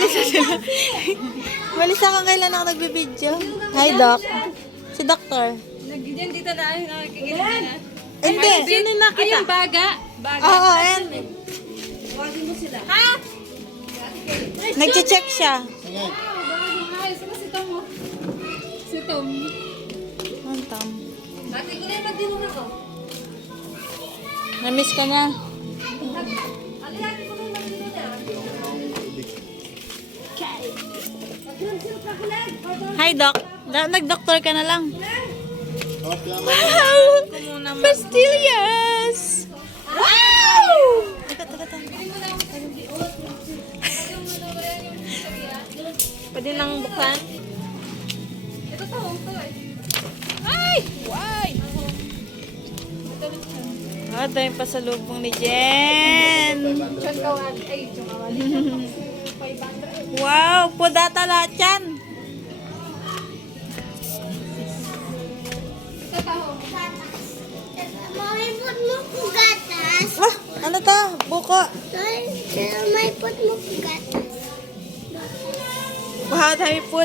Umalis na sila. Umalis ako kailan ako nagbibideo. Hi, Doc. Si Doctor. Diyan dito na, nakikita na. Hindi. Sino nakita? Ay, yung baga. Oo, ayan. Wagin mo sila. Ha? Nag-check siya. Ay, sino si Tom mo? Si Tom. Ang Tom. Dati ko na yung magdinong ako. Na-miss ka na. Aliyati ko na yung magdinong na. Hi, Doc. Nag-doctor ka na lang. Okay, Wow! Pastillas! Wow! Pwede lang buksan? Ito to eh. Ay! Why? Ah, dahil pasalubong ni Jen. Diyan kawan. Ay, diyan kawan. Wow! Pudata lahat yan. May put mo kung gatas. Ah, ano to? Buko. May put mo kung gatas. Wow, dami po.